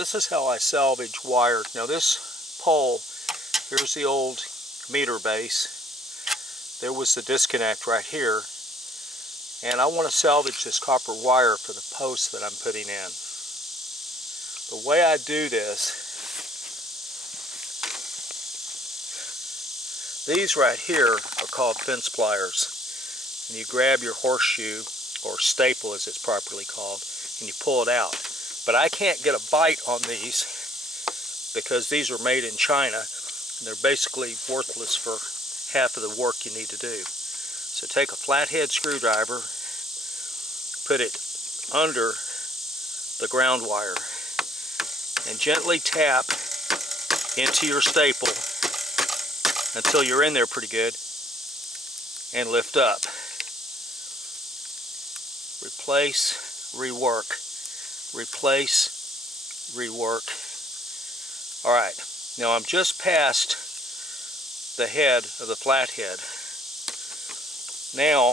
This is how I salvage wire. Now this pole, here's the old meter base. There was the disconnect right here. And I want to salvage this copper wire for the post that I'm putting in. The way I do this, these right here are called fence pliers. And you grab your horseshoe, or staple as it's properly called, and you pull it out. But I can't get a bite on these because these are made in China and they're basically worthless for half of the work you need to do. So take a flathead screwdriver, put it under the ground wire, and gently tap into your staple until you're in there pretty good, and lift up. Replace, rework. Replace, rework. Alright, now I'm just past the head of the flathead. Now,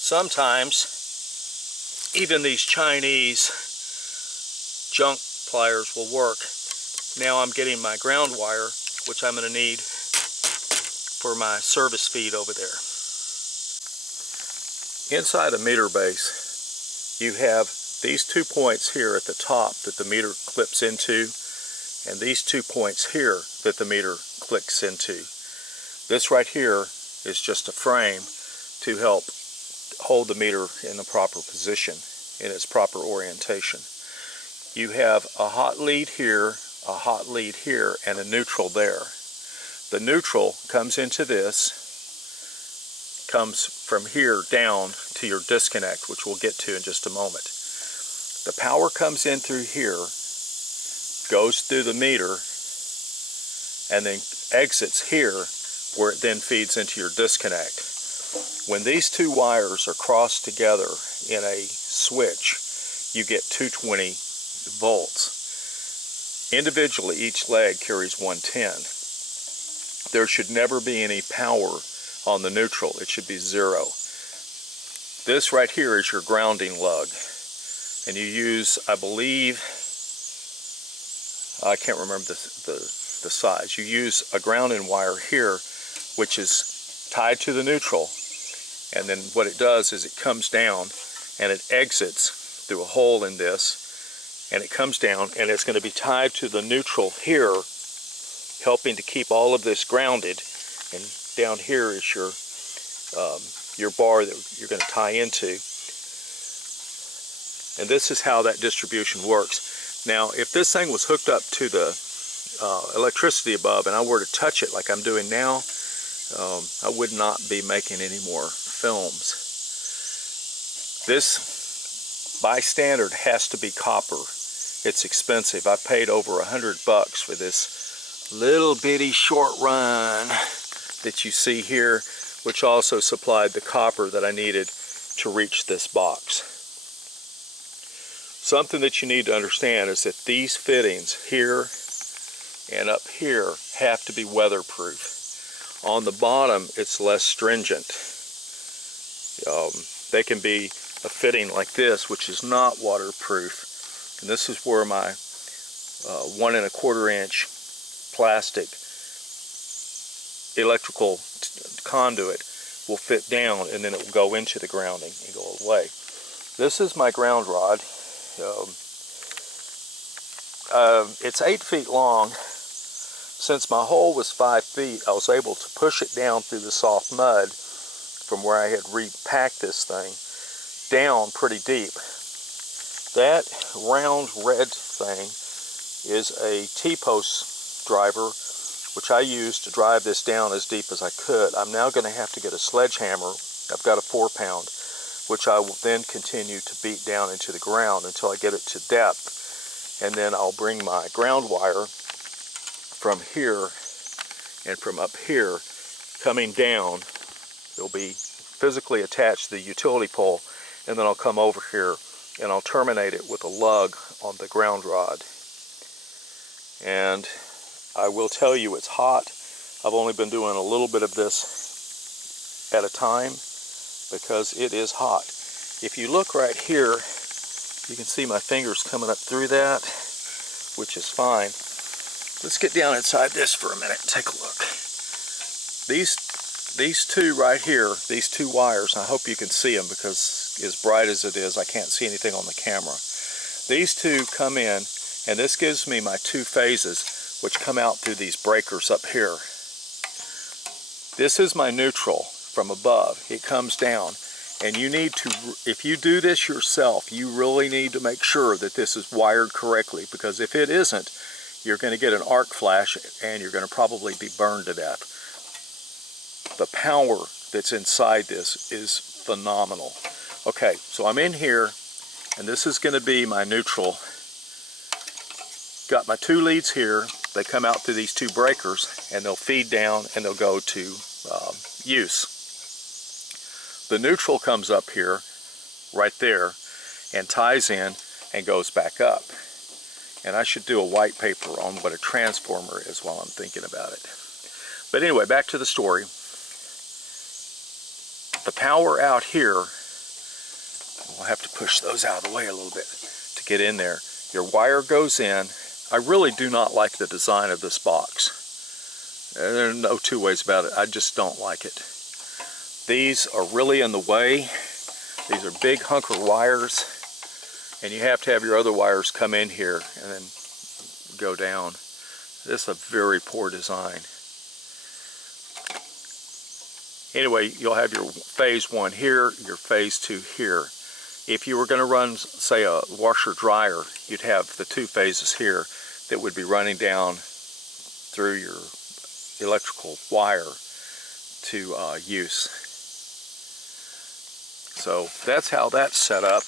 sometimes even these Chinese junk pliers will work. Now I'm getting my ground wire, which I'm going to need for my service feed over there. Inside a meter base, you have these 2 points here at the top that the meter clips into, and these 2 points here that the meter clicks into. This right here is just a frame to help hold the meter in the proper position, in its proper orientation. You have a hot lead here, a hot lead here, and a neutral there. The neutral comes into this, comes from here down to your disconnect, which we'll get to in just a moment. The power comes in through here, goes through the meter, and then exits here, where it then feeds into your disconnect. When these two wires are crossed together in a switch, you get 220 volts. Individually, each leg carries 110. There should never be any power on the neutral. It should be 0. This right here is your grounding lug, and you use, I believe, I can't remember the size. You use a grounding wire here, which is tied to the neutral, and then what it does is it comes down and it exits through a hole in this, and it comes down and it's going to be tied to the neutral here, helping to keep all of this grounded. And down here is your bar that you're going to tie into. And this is how that distribution works. Now, if this thing was hooked up to the electricity above and I were to touch it like I'm doing now, I would not be making any more films. This, by standard, has to be copper. It's expensive. I paid over $100 for this little bitty short run that you see here, which also supplied the copper that I needed to reach this box. Something that you need to understand is that these fittings here and up here have to be weatherproof. On the bottom, it's less stringent. They can be a fitting like this, which is not waterproof. And this is where my 1 1/4 inch plastic electrical conduit will fit down, and then it will go into the grounding and go away. This is my ground rod. It's 8 feet long. Since my hole was 5 feet, I was able to push it down through the soft mud from where I had repacked this thing down pretty deep. That round red thing is a T-post driver, which I used to drive this down as deep as I could. I'm now going to have to get a sledgehammer. I've got a 4-pound, which I will then continue to beat down into the ground until I get it to depth. And then I'll bring my ground wire from here and from up here coming down. It'll be physically attached to the utility pole, and then I'll come over here and I'll terminate it with a lug on the ground rod. And I will tell you, it's hot. I've only been doing a little bit of this at a time because it is hot. If you look right here You can see my fingers coming up through that, which is fine. Let's get down inside this for a minute and take a look. These two right here, these two wires, I hope you can see them because as bright as it is, I can't see anything on the camera. These two come in, and this gives me my two phases, which come out through these breakers up here. This is my neutral from above. It comes down, and you need to, if you do this yourself, you really need to make sure that this is wired correctly, because if it isn't, you're going to get an arc flash and you're going to probably be burned to death. The power that's inside this is phenomenal. Okay, so I'm in here, and this is going to be my neutral. Got my two leads here. They come out through these two breakers, and they'll feed down and they'll go to use. The neutral comes up here, right there, and ties in and goes back up. And I should do a white paper on what a transformer is while I'm thinking about it. But anyway, back to the story. The power out here, we'll have to push those out of the way a little bit to get in there. Your wire goes in. I really do not like the design of this box. There are no two ways about it. I just don't like it. These are really in the way. These are big hunker wires, and you have to have your other wires come in here and then go down. This is a very poor design. Anyway, you'll have your phase 1 here, your phase 2 here. If you were going to run, say, a washer dryer, you'd have the two phases here that would be running down through your electrical wire to use. So that's how that's set up.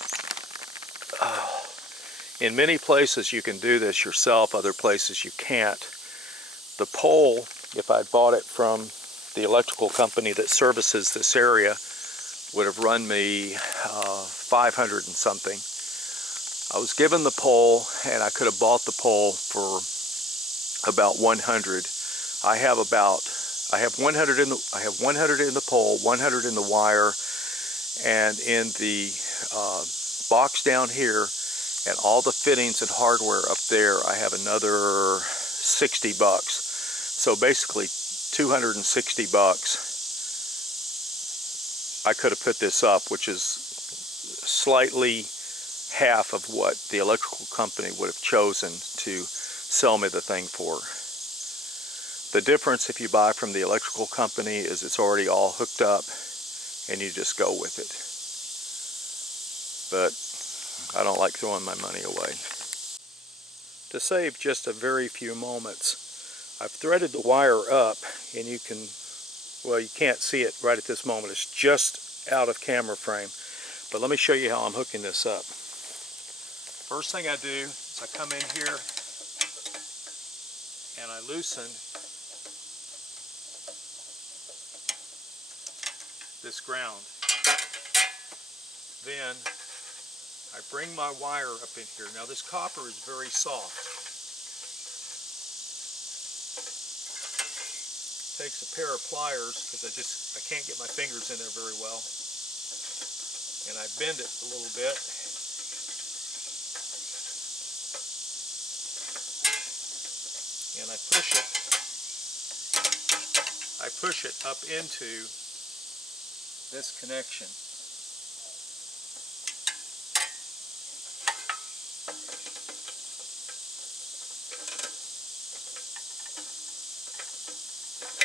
In many places you can do this yourself, other places you can't. The pole, if I'd bought it from the electrical company that services this area, would have run me 500 and something. I was given the pole, and I could have bought the pole for about 100. I have 100 in the pole, 100 in the wire, and in the box down here, and all the fittings and hardware up there, I have another 60 bucks. So basically 260 bucks. I could have put this up, which is slightly half of what the electrical company would have chosen to sell me the thing for. The difference if you buy from the electrical company is it's already all hooked up and you just go with it. But I don't like throwing my money away. To save just a very few moments, I've threaded the wire up, and you can, well, you can't see it right at this moment. It's just out of camera frame. But let me show you how I'm hooking this up. First thing I do is I come in here and I loosen this ground. Then I bring my wire up in here. Now this copper is very soft. Takes a pair of pliers because I can't get my fingers in there very well. And I bend it a little bit. And I push it up into this connection.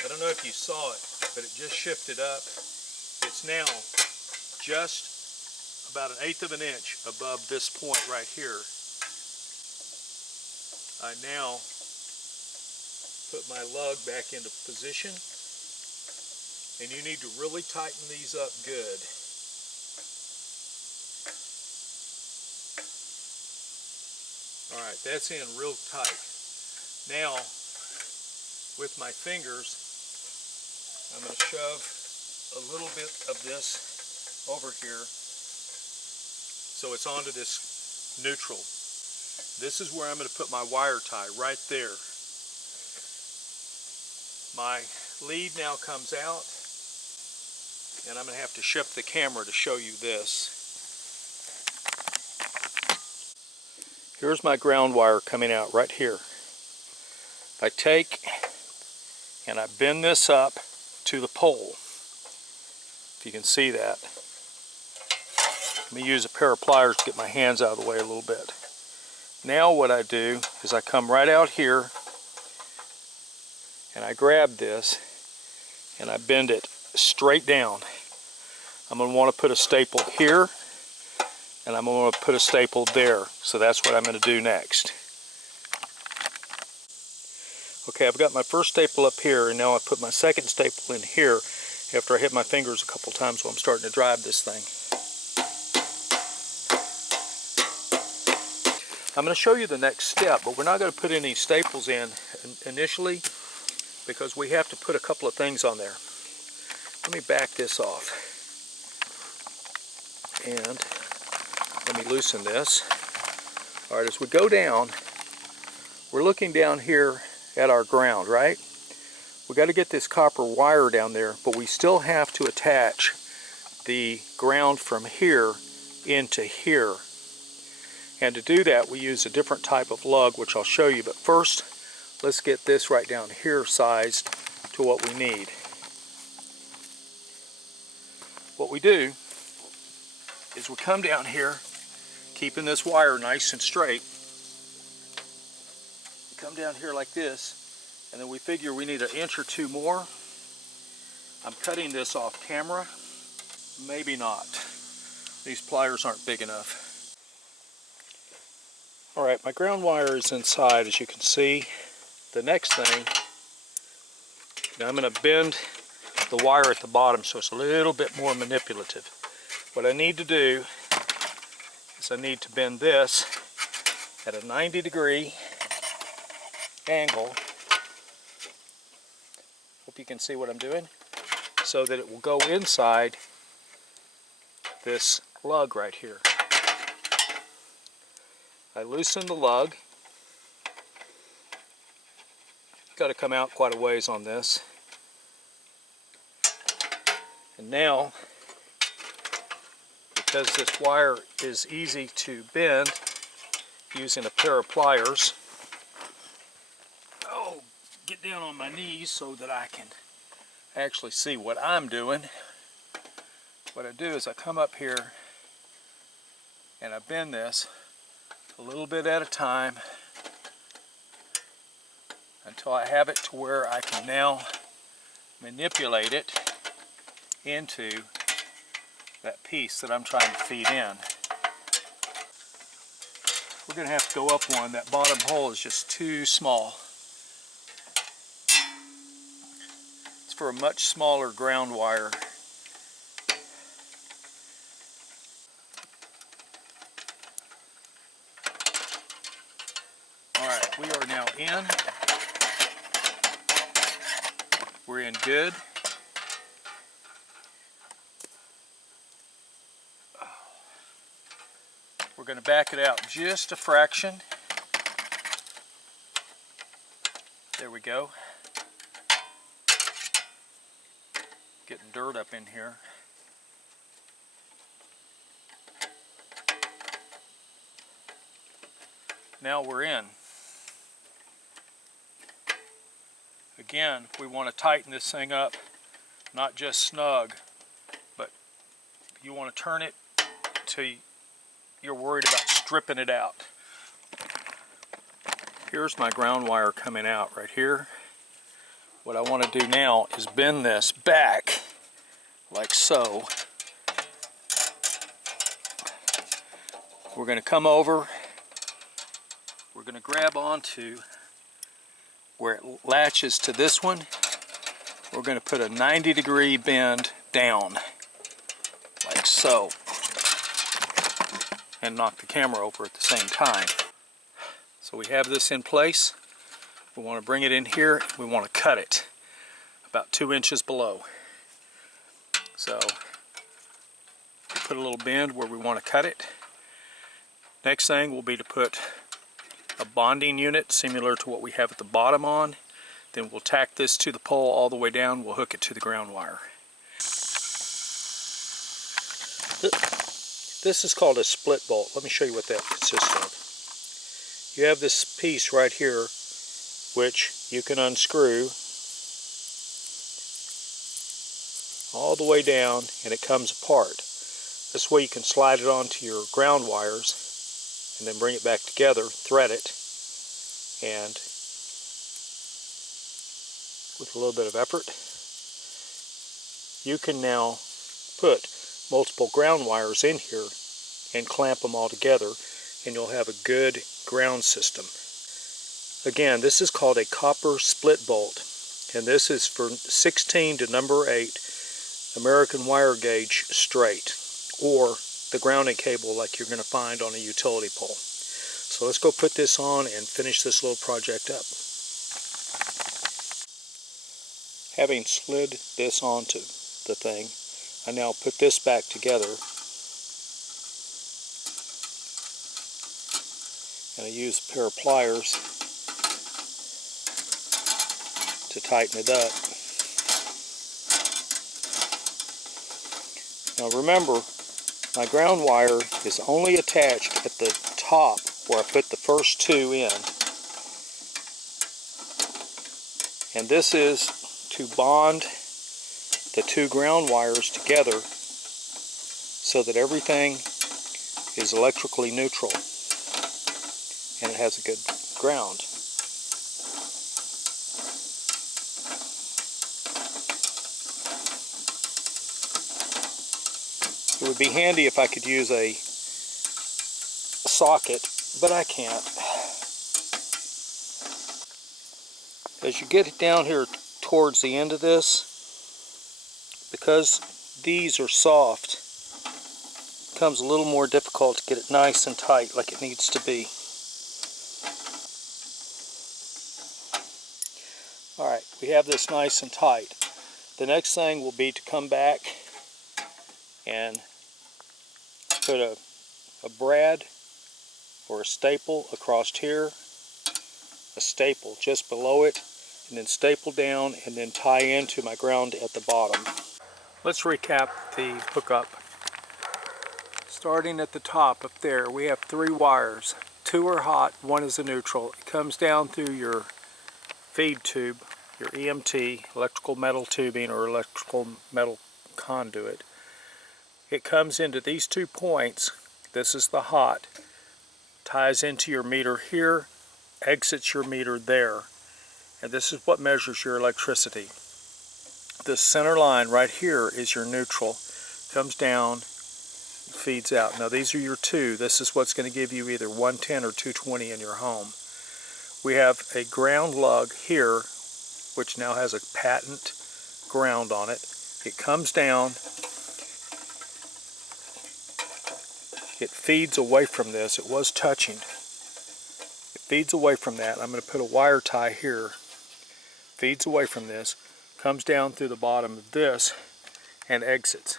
I don't know if you saw it, but it just shifted up. It's now just about 1/8 of an inch above this point right here. I now put my lug back into position, and you need to really tighten these up good. Alright, that's in real tight. Now, with my fingers, I'm going to shove a little bit of this over here so it's onto this neutral. This is where I'm going to put my wire tie, right there. My lead now comes out, and I'm going to have to shift the camera to show you this. Here's my ground wire coming out right here. I take and I bend this up to the pole, if you can see that. Let me use a pair of pliers to get my hands out of the way a little bit. Now what I do is I come right out here and I grab this and I bend it straight down. I'm going to want to put a staple here and I'm going to put a staple there. So that's what I'm going to do next. Okay, I've got my first staple up here, and now I put my second staple in here after I hit my fingers a couple times while I'm starting to drive this thing. I'm going to show you the next step, but we're not going to put any staples in initially because we have to put a couple of things on there. Let me back this off. And let me loosen this. All right, as we go down, we're looking down here at our ground, right? We got to get this copper wire down there, but we still have to attach the ground from here into here. And to do that, we use a different type of lug, which I'll show you. But first, let's get this right down here sized to what we need. What we do is we come down here, keeping this wire nice and straight. Come down here like this, and then we figure we need an inch or two more. I'm cutting this off camera. Maybe not. These pliers aren't big enough. Alright, my ground wire is inside, as you can see. The next thing, now I'm going to bend the wire at the bottom so it's a little bit more manipulative. What I need to do is I need to bend this at a 90-degree angle. Hope you can see what I'm doing, so that it will go inside this lug right here. I loosen the lug. Got to come out quite a ways on this. And now, because this wire is easy to bend using a pair of pliers, get down on my knees so that I can actually see what I'm doing. What I do is I come up here and I bend this a little bit at a time until I have it to where I can now manipulate it into that piece that I'm trying to feed in. We're going to have to go up one. That bottom hole is just too small. For a much smaller ground wire. Alright, we are now in. We're in good. We're going to back it out just a fraction. There we go. Getting dirt up in here. Now we're in. Again, we want to tighten this thing up, not just snug, but you want to turn it till you're worried about stripping it out. Here's my ground wire coming out right here. What I want to do now is bend this back like so. We're going to come over, we're going to grab onto where it latches to this one. We're going to put a 90-degree bend down like so and knock the camera over at the same time. So we have this in place. We want to bring it in here. We want to cut it about 2 inches below. So we put a little bend where we want to cut it. Next thing will be to put a bonding unit similar to what we have at the bottom on. Then we'll tack this to the pole all the way down. We'll hook it to the ground wire. This is called a split bolt. Let me show you what that consists of. you have this piece right here which you can unscrew all the way down and it comes apart. This way you can slide it onto your ground wires and then bring it back together, thread it, and with a little bit of effort you can now put multiple ground wires in here and clamp them all together, and you'll have a good ground system. Again, this is called a copper split bolt, and this is for 16 to number 8 American wire gauge straight, or the grounding cable like you're going to find on a utility pole. So let's go put this on and finish this little project up. Having slid this onto the thing, I now put this back together, and I use a pair of pliers to tighten it up. Now remember, my ground wire is only attached at the top where I put the first 2 in, and this is to bond the 2 ground wires together so that everything is electrically neutral and it has a good ground. It would be handy if I could use a socket, but I can't. As you get down here towards the end of this, because these are soft, it becomes a little more difficult to get it nice and tight like it needs to be. Alright, we have this nice and tight. The next thing will be to come back and put a brad or a staple across here, a staple just below it, and then staple down and then tie into my ground at the bottom. Let's recap the hookup. Starting at the top up there, we have 3 wires. 2 are hot, 1 is a neutral. It comes down through your feed tube, your EMT, electrical metal tubing or electrical metal conduit. It comes into these 2 points. This is the hot, ties into your meter here, exits your meter there, and this is what measures your electricity. This center line right here is your neutral, comes down, feeds out. Now these are your 2. This is what's going to give you either 110 or 220 in your home. We have a ground lug here, which now has a patent ground on it. It comes down, it feeds away from this. It was touching. It feeds away from that. I'm going to put a wire tie here. Feeds away from this, comes down through the bottom of this, and exits.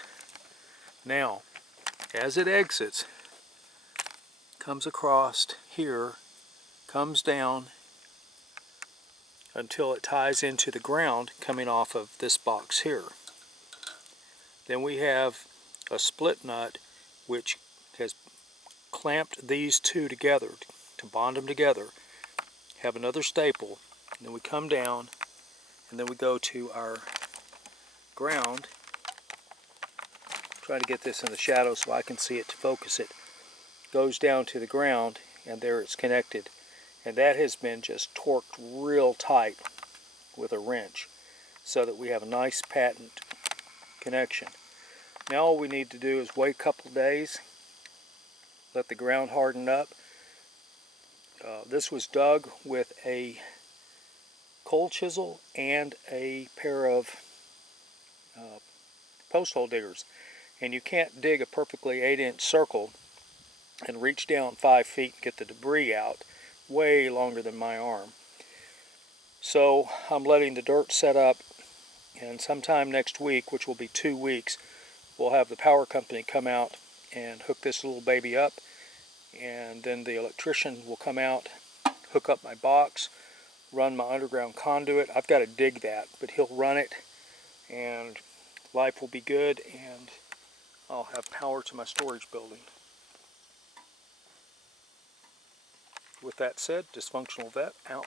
Now, as it exits, comes across here, comes down until it ties into the ground coming off of this box here. Then we have a split nut which has clamped these 2 together to bond them together. Have another staple, and then we come down and then we go to our ground. Try to get this in the shadow so I can see it to focus it. Goes down to the ground, and there it's connected, and that has been just torqued real tight with a wrench so that we have a nice patent connection. Now all we need to do is wait a couple days, let the ground harden up. This was dug with a coal chisel and a pair of post hole diggers, and you can't dig a perfectly 8-inch circle and reach down 5 feet and get the debris out way longer than my arm. So I'm letting the dirt set up, and sometime next week, which will be 2 weeks, we'll have the power company come out and hook this little baby up, and then the electrician will come out, hook up my box, run my underground conduit. I've got to dig that, but he'll run it, and life will be good, and I'll have power to my storage building. with that said, Dysfunctional Vet out.